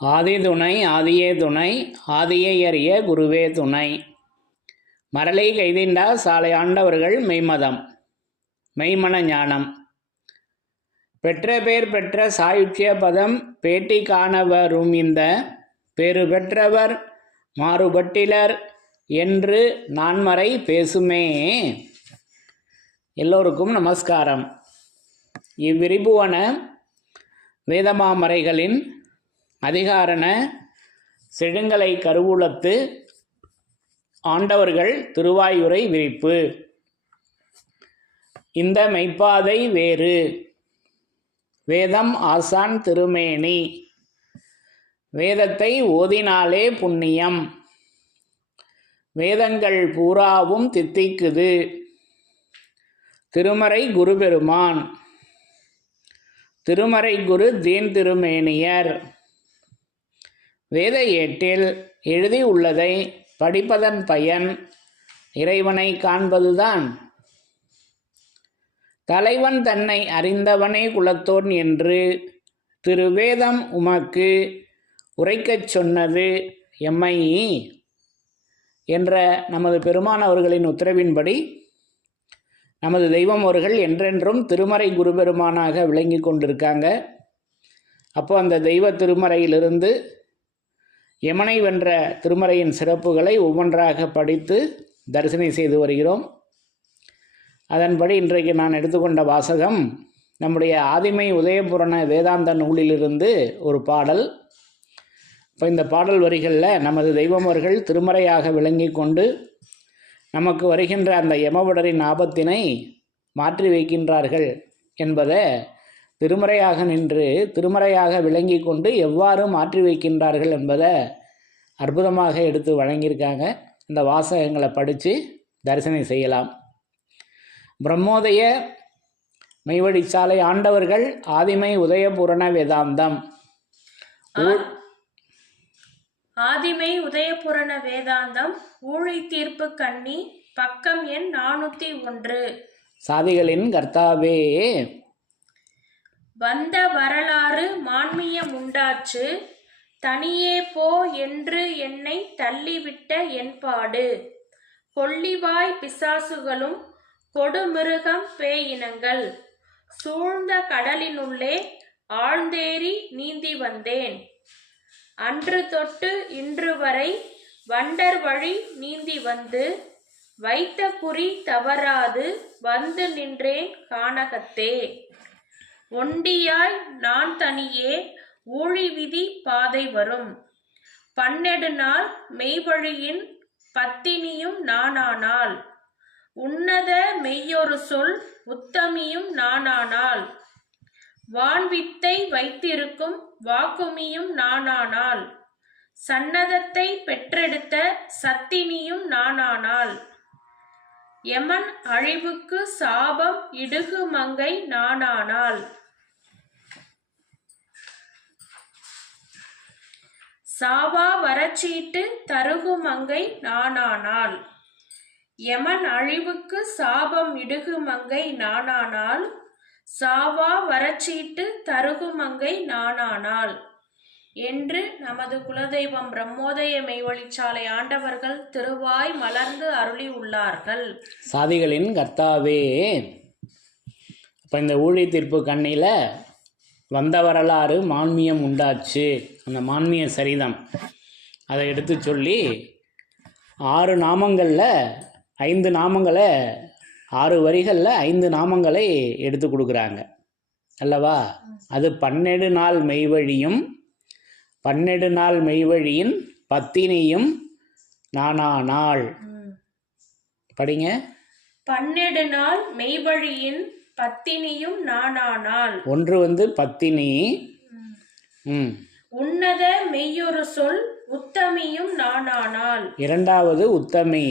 ஆதி துணை ஆதியே துணை ஆதியை அறிய குருவே துணை. மரலை கைதிண்டா சாலை ஆண்டவர்கள் மெய்மதம் மெய்மன ஞானம். பெற்ற பேர் பெற்ற சாயுட்சிய பதம் பேட்டி காணவரும் இந்த பெரு பெற்றவர் மாறுபட்டிலர் என்று நான்மறை பேசுமே. எல்லோருக்கும் நமஸ்காரம். இவ்விரிபுவன வேதமாமறைகளின் அதிகாரண செழுங்கலை கருவூலத்து ஆண்டவர்கள் திருவாயுரை விரிப்பு. இந்த மெய்ப்பாதை வேறு வேதம் ஆசான் திருமேனி. வேதத்தை ஓதினாலே புண்ணியம். வேதங்கள் பூராவும் தித்திக்குது. திருமறை குரு பெருமான். திருமறை குரு தீன் திருமேனியர். வேத ஏட்டில் எழுதி உள்ளதை படிப்பதன் பயன் இறைவனை காண்பதுதான். தலைவன் தன்னை அறிந்தவனே குலத்தோன் என்று திருவேதம் உமக்கு உரைக்கச் சொன்னது எம்மை என்ற நமது பெருமான் அவர்களின் உத்தரவின்படி நமது தெய்வம் அவர்கள் என்றென்றும் திருமறை குருபெருமானாக விளங்கி கொண்டிருக்காங்க. அப்போ அந்த தெய்வ திருமறையிலிருந்து யமனை வென்ற திருமறையின் சிறப்புகளை ஒவ்வொன்றாக படித்து தரிசனை செய்து வருகிறோம். அதன்படி இன்றைக்கு நான் எடுத்துக்கொண்ட வாசகம் நம்முடைய ஆதிமை உதயபுராண வேதாந்த நூலிலிருந்து ஒரு பாடல். இப்போ இந்த பாடல் வரிகளில் நமது தெய்வம் அவர்கள் திருமறையாக விளங்கி கொண்டு நமக்கு வருகின்ற அந்த யமவடரின் ஆபத்தினை மாற்றி வைக்கின்றார்கள் என்பதை திருமறையாக நின்று திருமறையாக விளங்கி கொண்டு எவ்வாறு மாற்றி வைக்கின்றார்கள் என்பதை அற்புதமாக எடுத்து வழங்கியிருக்காங்க. இந்த வாசகங்களை படித்து தரிசனை செய்யலாம். பிரம்மோதய மெய்வழிச்சாலை ஆண்டவர்கள் ஆதிமை உதயபூரண வேதாந்தம். ஆதிமை உதயபுரண வேதாந்தம் ஊழி தீர்ப்பு கண்ணி பக்கம் எண் 401. சாதிகளின் கர்த்தாவே வந்த வரலாறு மான்மியம் உண்டாச்சு. தனியே போ என்று என்னை தள்ளிவிட்ட என்பாடு. கொள்ளிவாய் பிசாசுகளும் கொடுமிருகம் பேயினங்கள் சூழ்ந்த கடலினுள்ளே ஆழ்ந்தேறி நீந்தி வந்தேன். அன்று தொட்டு இன்று வரை வண்டர் வழி நீந்தி வந்து வைத்த குறி தவறாது வந்து நின்றேன் கானகத்தே. ஒண்டியாய் நான் தனியே ஊழி விதி பாதை வரும். 12 நாள் மெய்வழியின் பத்தினியும் நானானால். உன்னத மெய்யொரு சொல் உத்தமியும் நானானால். வான்வித்தை வைத்திருக்கும் வாக்குமியும் நானானால். சன்னதத்தை பெற்றெடுத்த சத்தினியும் நானானால். யமன் அழிவுக்கு சாபம் இடுகு மங்கை நானானால். சாவா வரச்சீட்டு தருகு மங்கை நானானால். யமன் அழிவுக்கு சாபம் இடுகு மங்கை நானானால். சாவா வரச்சீட்டு தருகு மங்கை நானானால் என்று நமது குலதெய்வம் பிரம்மோதய மெய்வழிச்சாலை ஆண்டவர்கள் திருவாய் மலர்ந்து அருளி உள்ளார்கள். சாதிகளின் கர்த்தாவே. இப்போ இந்த ஊழி தீர்ப்பு கண்ணியில் வந்த வரலாறு மான்மியம் உண்டாச்சு, அந்த மான்மிய சரிதம் அதை எடுத்து சொல்லி 6 நாமங்களில் 5 நாமங்களை 6 வரிகளில் 5 நாமங்களை எடுத்து கொடுக்குறாங்க அல்லவா. அது 12 நாள் மெய்வழியும் 12 நாள் மெய்வழியின் பத்தினியும் நானானால். படிங்க. 12 நாள் மெய்வழியின் பத்தினியும் நானானால். ஒன்று பத்தினி. உன்னத மெய்யொரு சொல் உத்தமியும் நானானால். இரண்டாவது உத்தமி.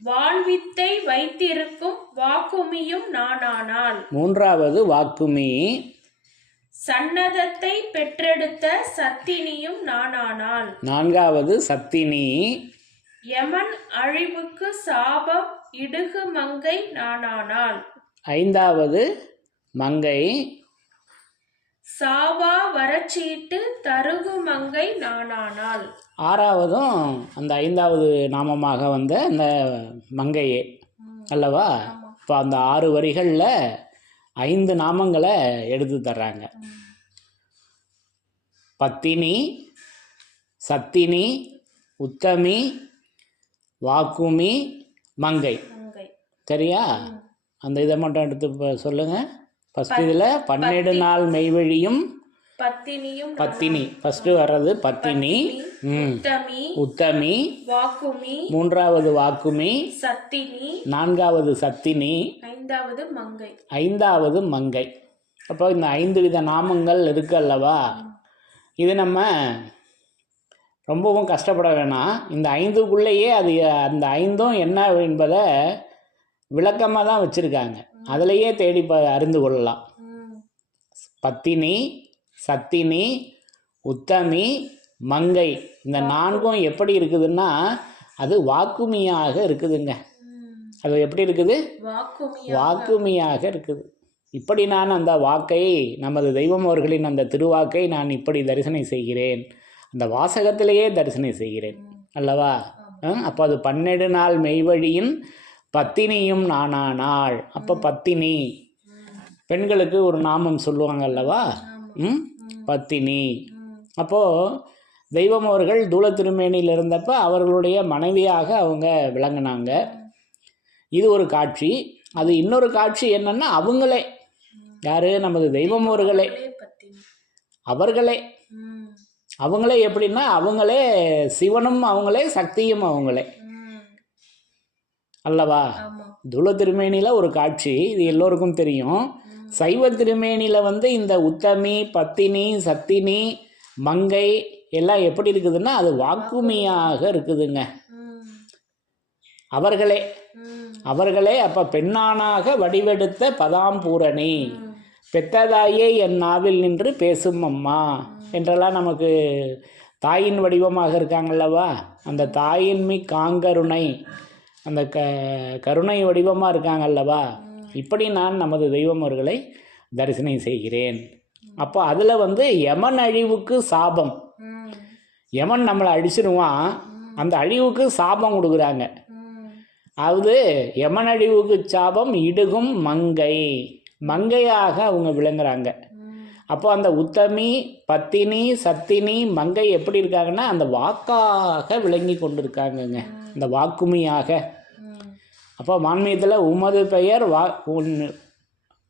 வாழ்வித்தை வைத்திருக்கும் வாக்குமியும் நானானால். மூன்றாவது வாக்குமி. சன்னதத்தை பெற்றெடுத்த சத்தினியும் நானானால். நான்காவது சத்தினி. யமன் அழிவுக்கு சாபம் இடுகு மங்கை நானானால். ஐந்தாவது மங்கை. சாவா வரச்சீட்டு தருகு மங்கை நானானால். ஆறாவதும் அந்த 5வது நாமமாக வந்த அந்த மங்கையே அல்லவா. இப்போ அந்த 6 வரிகளில் 5 நாமங்களை எடுத்து தர்றாங்க. பத்தினி, சத்தினி, உத்தமி, வாக்குமி, மங்கை. சரியா? அந்த இதை மட்டும் எடுத்து சொல்லுங்கள். ஃபஸ்ட்டு இதில் 12 நாள் மெய்வழியும் பத்தினியும் பத்தினி. ஃபஸ்ட்டு வர்றது பத்தினி, உத்தமி, வாக்குமி, 3வது வாக்குமி, சத்தினி, 4வது சத்தினி, 5வது மங்கை. 5வது மங்கை. அப்போ இந்த 5 வித நாமங்கள் இருக்கு அல்லவா. இது நம்ம ரொம்பவும் கஷ்டப்பட வேணாம். இந்த 5க்குள்ளேயே அது அந்த 5ம் என்ன என்பதை விளக்கமாக தான் வச்சுருக்காங்க. அதிலையே தேடி அறிந்து கொள்ளலாம். பத்தினி, சத்தினி, உத்தமி, மங்கை இந்த 4ம் எப்படி இருக்குதுன்னா அது வாக்குமியாக இருக்குதுங்க. அது எப்படி இருக்குது? வாக்குமியாக இருக்குது. இப்படி நான் அந்த வாக்கை, நமது தெய்வம் அவர்களின் அந்த திருவாக்கை நான் இப்படி தரிசனை செய்கிறேன், அந்த வாசகத்திலேயே தரிசனை செய்கிறேன் அல்லவா. அப்போ அது 12 நாள் மெய்வழியின் பத்தினியும் நானானாள். அப்போ பத்தினி பெண்களுக்கு ஒரு நாமம் சொல்லுவாங்க அல்லவா. பத்தினி. அப்போது தெய்வம் அவர்கள் தூல திருமேனியில் இருந்தப்போ அவர்களுடைய மனைவியாக அவங்க விளங்கினாங்க. இது ஒரு காட்சி. அது இன்னொரு காட்சி என்னன்னா அவங்களே யார்? நமது தெய்வம் அவர்களே. அவங்களே எப்படின்னா அவங்களே சிவனும் அவங்களே, சக்தியும் அவங்களே அல்லவா. துள திருமேனியில் ஒரு காட்சி, இது எல்லோருக்கும் தெரியும். சைவ திருமேனியில் இந்த உத்தமி, பத்தினி, சத்தினி, மங்கை எல்லாம் எப்படி இருக்குதுன்னா அது வாக்குமியாக இருக்குதுங்க. அவர்களே அப்போ பெண்ணானாக வடிவெடுத்த பதாம்பூரணி, பெத்ததாயே என் நாவில் நின்று பேசும் அம்மா என்றெல்லாம் நமக்கு தாயின் வடிவமாக இருக்காங்கல்லவா. அந்த தாயின்மி காங்கருணை, அந்த கருணை வடிவமாக இருக்காங்கல்லவா. இப்படி நான் நமது தெய்வம் அவர்களை தரிசனை செய்கிறேன். அப்போ அதில் யமன் அழிவுக்கு சாபம், யமன் நம்மளை அழிச்சிடுவான், அந்த அழிவுக்கு சாபம் கொடுக்குறாங்க. அதாவது யமன் அழிவுக்கு சாபம் இடுகும் மங்கை, மங்கையாக அவங்க விளங்குறாங்க. அப்போ அந்த உத்தமி, பத்தினி, சத்தினி, மங்கை எப்படி இருக்காங்கன்னா அந்த வாக்காக விளங்கி கொண்டு இருக்காங்கங்க, இந்த வாக்குமியாக. அப்போ மான்மியத்தில் உமது பெயர்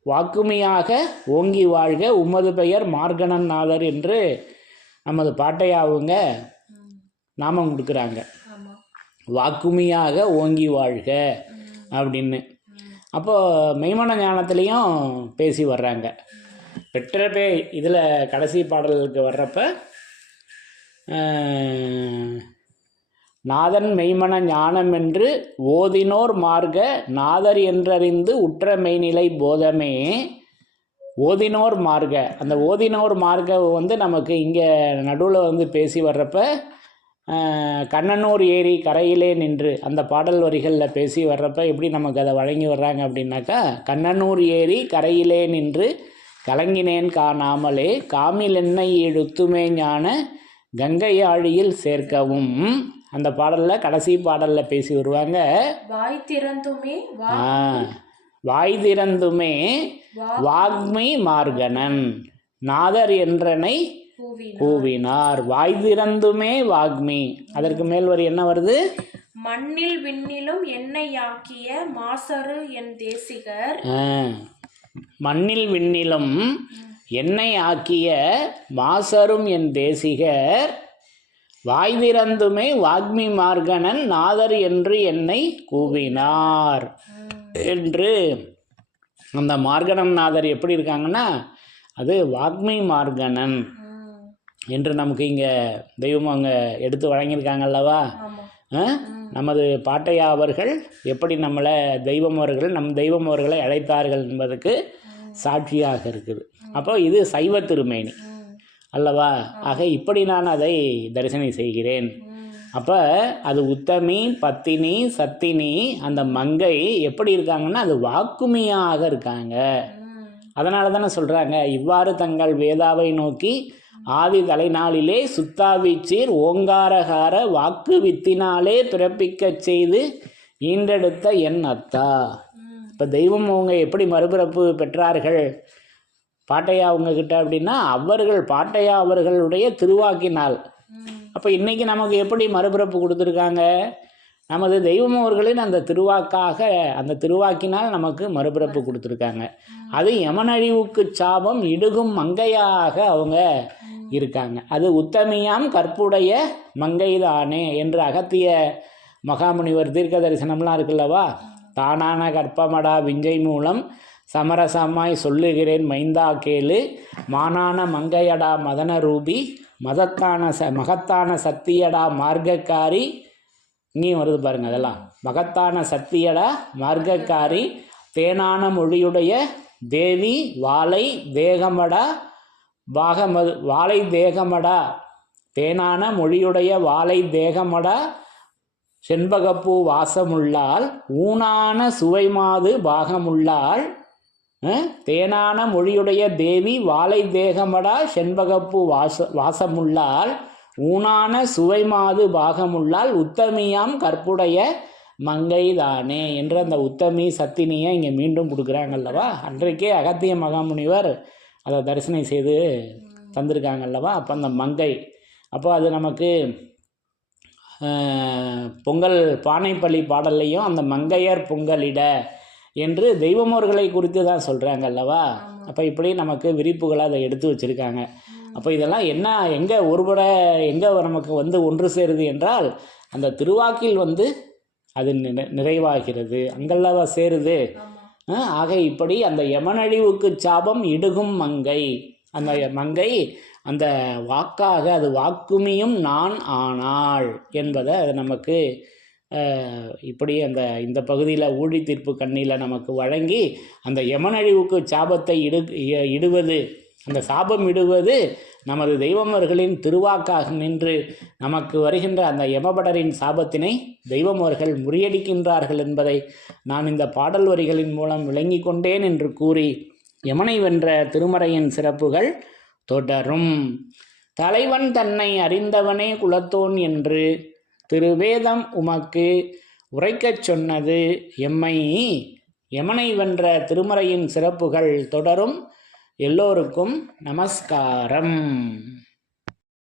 வாக்குமியாக ஓங்கி வாழ்க, உமது பெயர் மார்கணன் நாதர் என்று நமது பாட்டையாவுங்க நாமம் கொடுக்குறாங்க. வாக்குமியாக ஓங்கி வாழ்க அப்படின்னு. அப்போது மெய்மன ஞானத்துலேயும் பேசி வர்றாங்க. பெற்ற இதில் கடைசி பாடலுக்கு வர்றப்ப நாதன் மெய்மன ஞானம் என்று ஓதினோர் மார்க நாதர் என்றறிந்து உற்ற மெய்நிலை போதமே. ஓதினோர் மார்க, அந்த ஓதினோர் மார்க்க நமக்கு இங்கே நடுவில் பேசி வர்றப்ப கண்ணனூர் ஏரி கரையிலே நின்று அந்த பாடல் வரிகளில் பேசி வர்றப்ப எப்படி நமக்கு அதை வழங்கி வர்றாங்க அப்படின்னாக்கா, கண்ணனூர் ஏரி கரையிலே நின்று கலங்கினேன் காணாமலே காமில் என்னை எழுத்துமே ஞான கங்கையாழியில் சேர்க்கவும். அந்த பாடலில் கடைசி பாடலில் பேசி வருவாங்க. வாய் திறந்துமே வாக்மி மார்கணன் நாதர் என்றனை கூவினார். வாய் திறந்துமே வாக்மி, அதற்கு மேல் வரி என்ன வருது? மண்ணில் விண்ணிலும் என்னையாக்கிய மாசரு என் தேசிகர். மண்ணில் விண்ணிலும் என்னை ஆக்கிய மாசரும் என் தேசிகர், வாய் திறந்துமே வாக்மி மார்கணன் நாதர் என்று என்னை கூவினார் என்று. அந்த மார்கணன் நாதர் எப்படி இருக்காங்கன்னா அது வாக்மி மார்கணன் என்று நமக்கு இங்கே தெய்வம் அங்கே எடுத்து வழங்கியிருக்காங்கல்லவா. நமது பாட்டையா அவர்கள் எப்படி நம்மளை தெய்வம் அவர்கள் நம் தெய்வம் அவர்களை அழைத்தார்கள் என்பதற்கு சாட்சியாக இருக்குது. அப்போ இது சைவ திருமேனி அல்லவா. ஆக இப்படி நான் அதை தரிசனை செய்கிறேன். அப்போ அது உத்தமி, பத்தினி, சத்தினி, அந்த மங்கை எப்படி இருக்காங்கன்னா அது வாக்குமியாக இருக்காங்க. அதனால தானே சொல்கிறாங்க, இவ்வாறு தங்கள் வேதாவை நோக்கி ஆதி தலைநாளிலே சுத்தாவிச்சீர் ஓங்காரகார வாக்கு வித்தினாலே பிறப்பிக்கச் செய்து ஈண்டெடுத்த என் அத்தா. இப்போ தெய்வம் அவங்க எப்படி மறுபிறப்பு பெற்றார்கள் பாட்டையா அவங்கக்கிட்ட அப்படின்னா, பாட்டையா அவர்களுடைய திருவாக்கினால். அப்போ இன்றைக்கி நமக்கு எப்படி மறுபிறப்பு கொடுத்துருக்காங்க? நமது தெய்வம் அவர்களின் அந்த திருவாக்காக, அந்த திருவாக்கினால் நமக்கு மறுபிறப்பு கொடுத்துருக்காங்க. அது யமனழிவுக்கு சாபம் இடுகும் மங்கையாக அவங்க இருக்காங்க. அது உத்தமியாம் கற்புடைய மங்கைதானே என்று அகத்திய மகாமுனிவர் தீர்க்க தரிசனம்லாம் இருக்குல்லவா, தானான கற்பமடா விஞ்சை மூலம் சமரசமாய் சொல்லுகிறேன் மைந்தா கேளு, மானான மங்கையடா மதன ரூபி, மகத்தான சத்தியடா மார்க்கக்காரி. இங்கேயும் வருது பாருங்க, அதெல்லாம் மகத்தான சத்தியடா மார்க்கக்காரி, தேனான மொழியுடைய தேவி வாழை தேகமடா வாழை தேகமடா, தேனான மொழியுடைய வாழை தேகமடா செண்பகப்பூ வாசமுள்ளாள், ஊனான சுவைமாது பாகமுள்ளாள், தேனான மொழியுடைய தேவி வாழை தேகமடா செண்பகப்பூ வாசமுள்ளாள், ஊனான சுவைமாது பாகமுள்ளால் உத்தமியாம் கற்புடைய மங்கைதானே என்று அந்த உத்தமி சத்தினியை இங்கே மீண்டும் கொடுக்குறாங்கல்லவா. அன்றைக்கே அகத்திய மகாமுனிவர் அதை தரிசனம் செய்து தந்திருக்காங்கல்லவா. அப்போ அந்த மங்கை, அப்போ அது நமக்கு பொங்கல் பானைப்பள்ளி பாடல்லையும் அந்த மங்கையர் பொங்கலிட என்று தெய்வமோர்களை குறித்து தான் சொல்கிறாங்கல்லவா. அப்போ இப்படி நமக்கு விரிப்புகளை அதை எடுத்து வச்சுருக்காங்க. அப்போ இதெல்லாம் என்ன, எங்கே நமக்கு ஒன்று சேருது என்றால் அந்த திருவாக்கில் அது நிறைவாகிறது, அங்கல்லவா சேருது. ஆக இப்படி அந்த யமனழிவுக்கு சாபம் இடுகும் மங்கை, அந்த மங்கை அந்த வாக்காக, அது வாக்குமியும் நான் ஆனாள் என்பதை அது நமக்கு இப்படி இந்த பகுதியில் ஊழி தீர்ப்பு கண்ணியில் நமக்கு வழங்கி அந்த யமனழிவுக்கு சாபத்தை இடுவது, அந்த சாபம் இடுவது நமது தெய்வமர்களின் திருவாக்காக நின்று நமக்கு வருகின்ற அந்த யமபடரின் சாபத்தினை தெய்வமர்கள் முறியடிக்கின்றார்கள் என்பதை நான் இந்த பாடல் வரிகளின் மூலம் விளங்கி கொண்டேன் என்று கூறி, யமனை வென்ற திருமறையின் சிறப்புகள் தொடரும். தலைவன் தன்னை அறிந்தவனே குலத்தோன் என்று திருவேதம் உமக்கு உரைக்கச் சொன்னது எம்மை. யமனை வென்ற திருமறையின் சிறப்புகள் தொடரும். எல்லோருக்கும் நமஸ்காரம்.